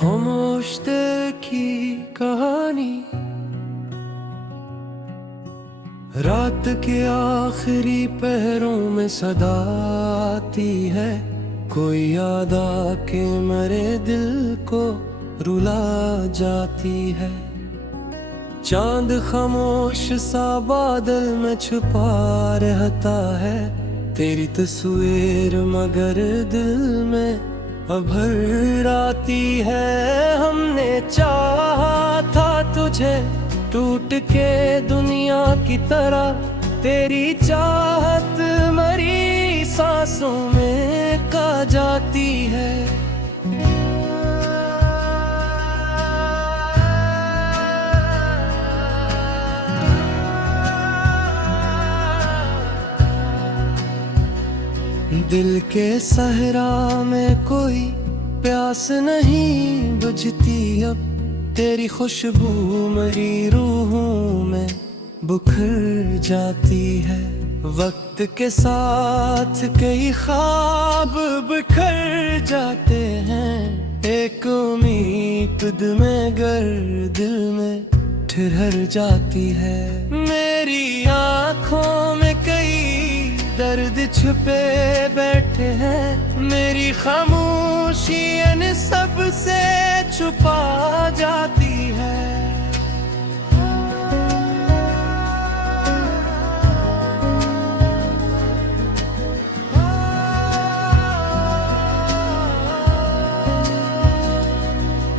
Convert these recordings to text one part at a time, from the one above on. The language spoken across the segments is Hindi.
खामोश दिल की कहानी, रात के आखिरी पहरों में सदा आती है। कोई याद आके मेरे दिल को रुला जाती है। चांद खामोश सा बादल में छुपा रहता है। तेरी तस्वीर मगर दिल में अभर आती है। हमने चाहा था तुझे टूट के दुनिया की तरह, तेरी चाहत मरी सांसों में का जाती है। दिल के सहरा में कोई प्यास नहीं बुझती अब, तेरी खुशबू मेरी रूहों में बुखर जाती है। वक्त के साथ कई ख्वाब बिखर जाते हैं। एक उम्मीद में गर दिल में ठहर जाती है। मेरी आँखों में कई दर्द छुपे बैठे हैं। मेरी खामोशी इन सब से छुपा जाती है।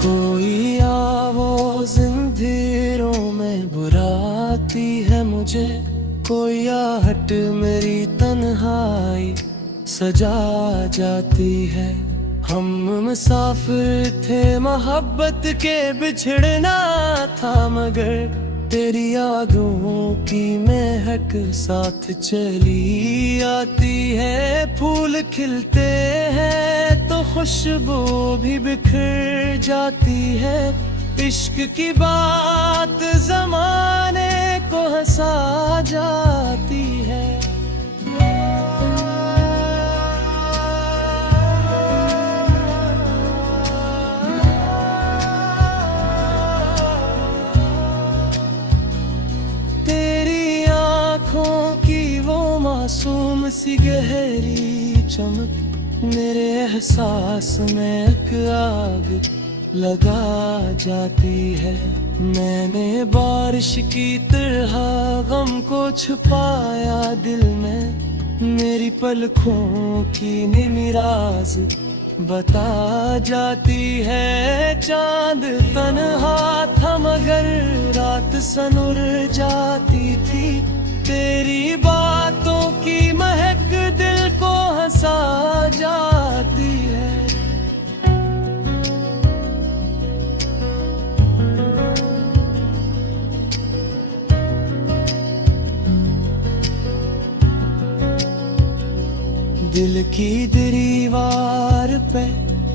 कोई आवाज़ अंधेरों में बुलाती है मुझे, कोई आहट मेरी तन्हाई सजा जाती है। हम मुसाफिर थे मोहब्बत के, बिछड़ना था मगर तेरी यादों की महक साथ चली आती है। फूल खिलते हैं तो खुशबू भी बिखर जाती है। इश्क की बात ज़माने को हंसा जाती है। तेरी आँखों की वो मासूम सी गहरी चमक मेरे एहसास में एक आग लगा जाती है। मैंने बारिश की तरह गम को छुपाया दिल में, मेरी पलकों की नीली राज बता जाती है। चांद तन्हा था मगर रात सनुर जाती थी। तेरी बातों की महक दिल को हंसा जाती है। दिल की दीवार पे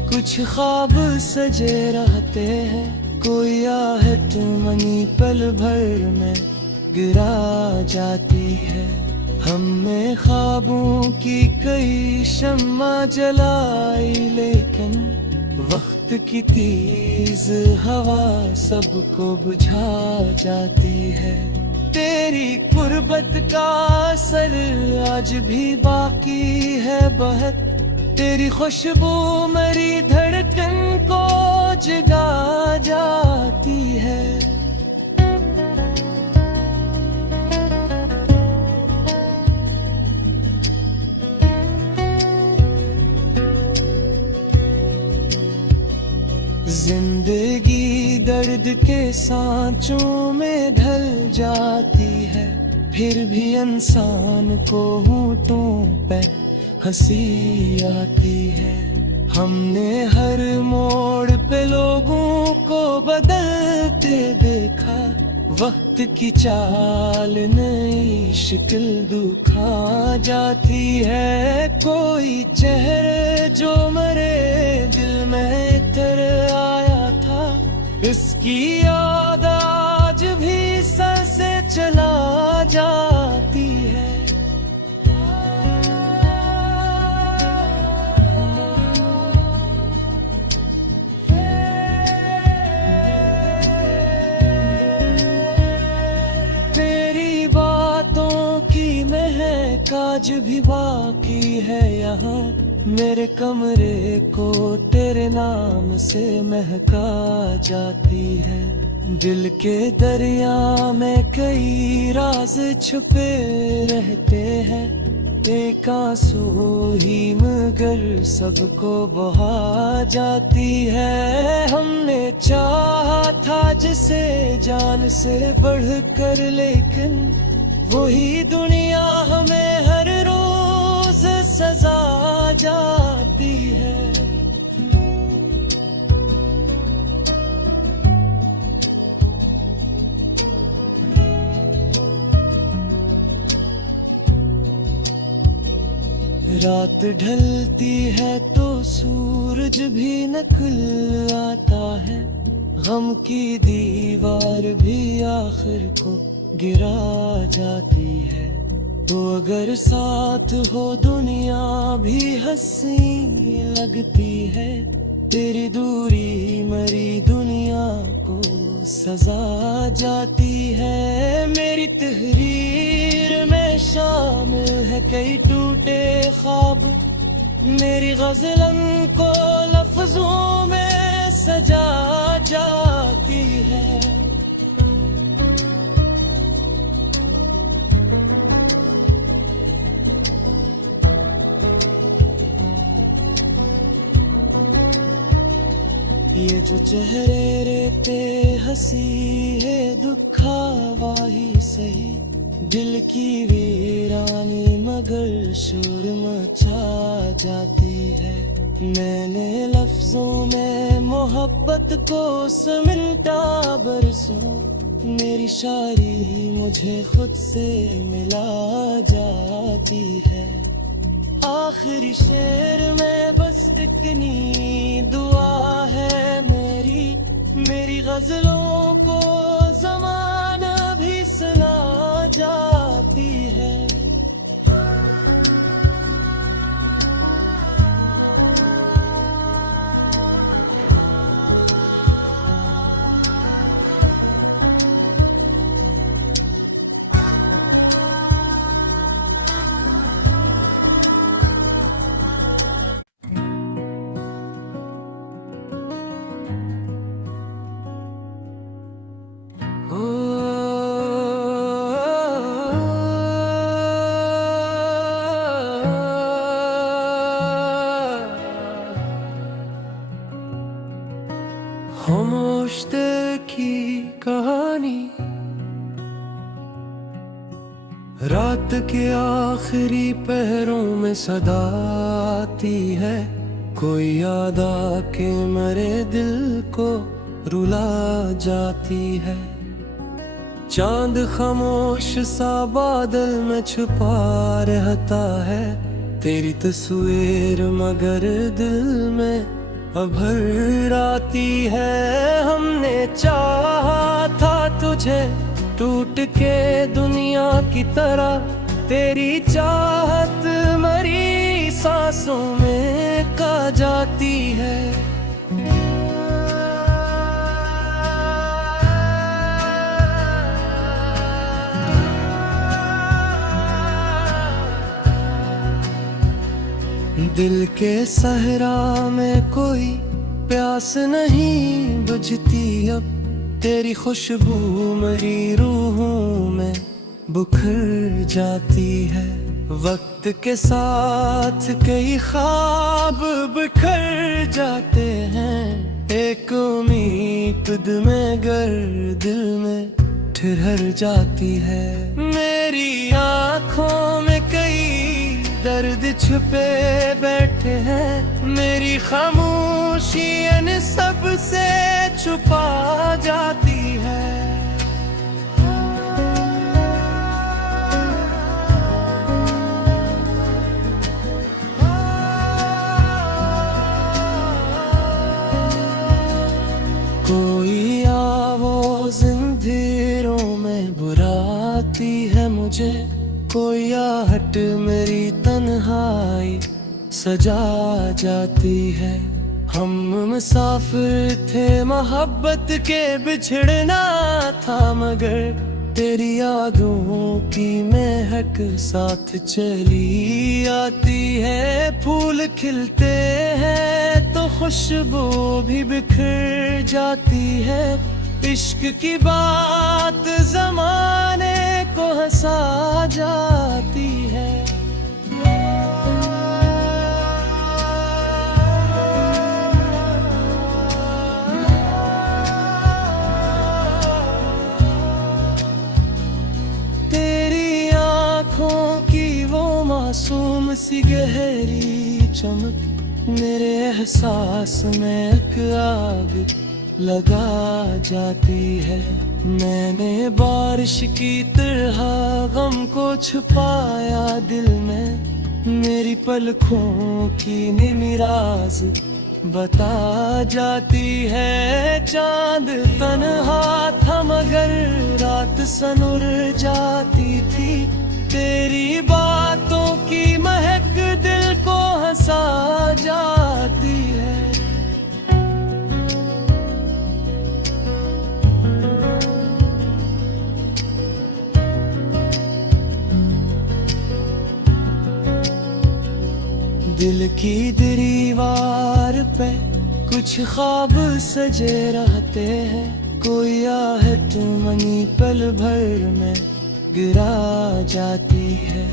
कुछ ख्वाब सजे रहते हैं। कोई आहट मनी पल भर में गिरा जाती है। हमने ख्वाबों की कई शम्मा जलाई, लेकिन वक्त की तेज हवा सबको बुझा जाती है। तेरी गुर्बत का असर आज भी बाकी है बहुत, तेरी खुशबू मेरी धड़कन को जगा जाती है। जिंदगी दर्द के सांचों में ढल जाती है, फिर भी इंसान को होठों पे हंसी आती है। हमने हर मोड़ पे लोगों को बदलते देखा, वक्त की चाल नई शक्ल दिखा जाती है। कोई चेहरे जो मेरे दिल में इतर आया था, इसकी याद आज भी सर से चला जाती है। आज भी बाकी है यहाँ, मेरे कमरे को तेरे नाम से महका जाती है। दिल के दरिया में कई राज छुपे रहते हैं, एक आंसू ही मगर सबको बहा जाती है। हमने चाहा था जिसे जान से बढ़कर, लेकिन वही दुनिया हमें हर रोज सजा जाती है। रात ढलती है तो सूरज भी निकल आता है, गम की दीवार भी आखिर को गिरा जाती है। तो अगर साथ हो दुनिया भी हंसी लगती है, तेरी दूरी मरी दुनिया को सजा जाती है। मेरी तहरीर में शामिल है कई टूटे ख्वाब, मेरी गज़लन को लफ्जों में सजा जाती है। ये जो चेहरे पे हंसी है दुखावा ही सही, दिल की वीरानी मगर शोर मचा जाती है। मैंने लफ्जों में मोहब्बत को समिटा बरसों, मेरी शायरी मुझे खुद से मिला जाती है। आखिरी शेर में बस इतनी दुआ है मेरी गजलों को ज़माना भी सुना जाती है। खामोश दिल की कहानी, रात के आखिरी पहरों में सदा आती है। कोई याद आके मेरे दिल को रुला जाती है। चांद खामोश सा बादल में छुपा रहता है, तेरी तस्वीर मगर दिल में अभर आती है। हमने चाहा था तुझे टूट के दुनिया की तरह, तेरी चाहत मरी सांसों में का जाती है। दिल के सहरा में कोई प्यास नहीं बुझती अब, तेरी खुशबू मेरी रूहों में बुखर जाती है। वक्त के साथ कई ख्वाब बिखर जाते हैं, एक उम्मीद में गर दिल में ठहर जाती है। मेरी आँखों में कई दर्द छुपे बैठे हैं, मेरी खामोशी इन सब से छुपा जाती है। कोई आवाज़ अंधेरों में बुलाती है मुझे, कोई आहट मेरी तन्हाई सजा जाती है। हम मुसाफिर थे मोहब्बत के, बिछड़ना था मगर तेरी यादों की महक साथ चली आती है। फूल खिलते हैं तो खुशबू भी बिखर जाती है। इश्क की बात जमाने को हंसा जाती है। तेरी आँखों की वो मासूम सी गहरी चमक मेरे एहसास में एक आग लगा जाती है। मैंने बारिश की तरह गम को छुपाया दिल में। मेरी पलकों की नीली राज बता जाती है। चांद तन्हा था मगर रात सनुर जाती थी। तेरी बातों की महक दिल को हंसा जाती है। दिल की दीवार पे कुछ ख्वाब सजे रहते हैं। कोई आहट मनी पल भर में गिरा जाती है।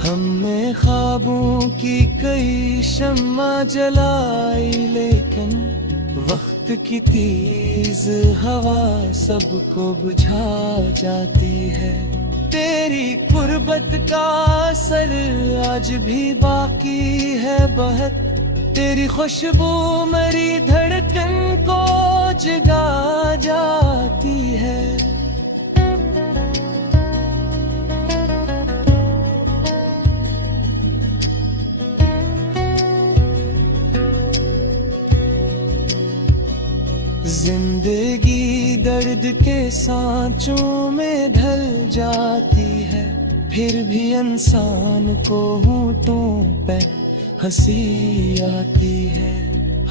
हमने ख्वाबों की कई शम्मा जलाई लेकिन वक्त की तेज हवा सबको बुझा जाती है। तेरी गुर्बत का असर आज भी बाकी है बहुत। तेरी खुशबू मेरी धड़कन को जगा जाती है। जिंदगी दर्द के सांचों में ढल जाती है। फिर भी इंसान को होठों पे हंसी आती है।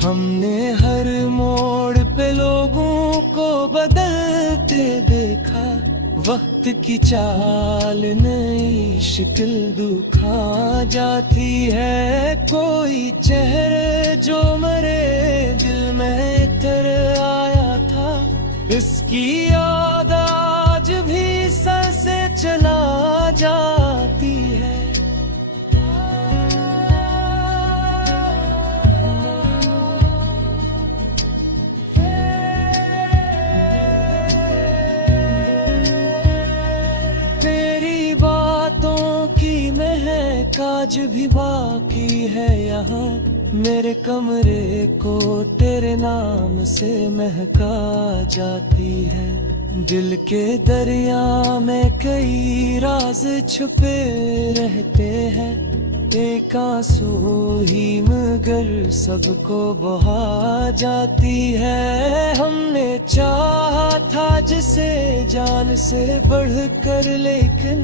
हमने हर मोड़ पे लोगों को बदलते देखा। वक्त की चाल नई शिकल दिखा जाती है। कोई चेहरे जो मेरे दिल में इतर आया था। इसकी याद आज भी सर से चला जाती है। तेरी बातों की महक आज भी बाकी है यहाँ। मेरे कमरे को तेरे नाम से महका जाती है। दिल के दरिया में कई राज छुपे रहते हैं। एक आंसू ही मगर सबको बहा जाती है। हमने चाहा था जिसे जान से बढ़कर लेकिन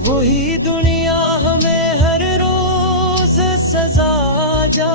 वही दुनिया हमें हर रोज सजा जा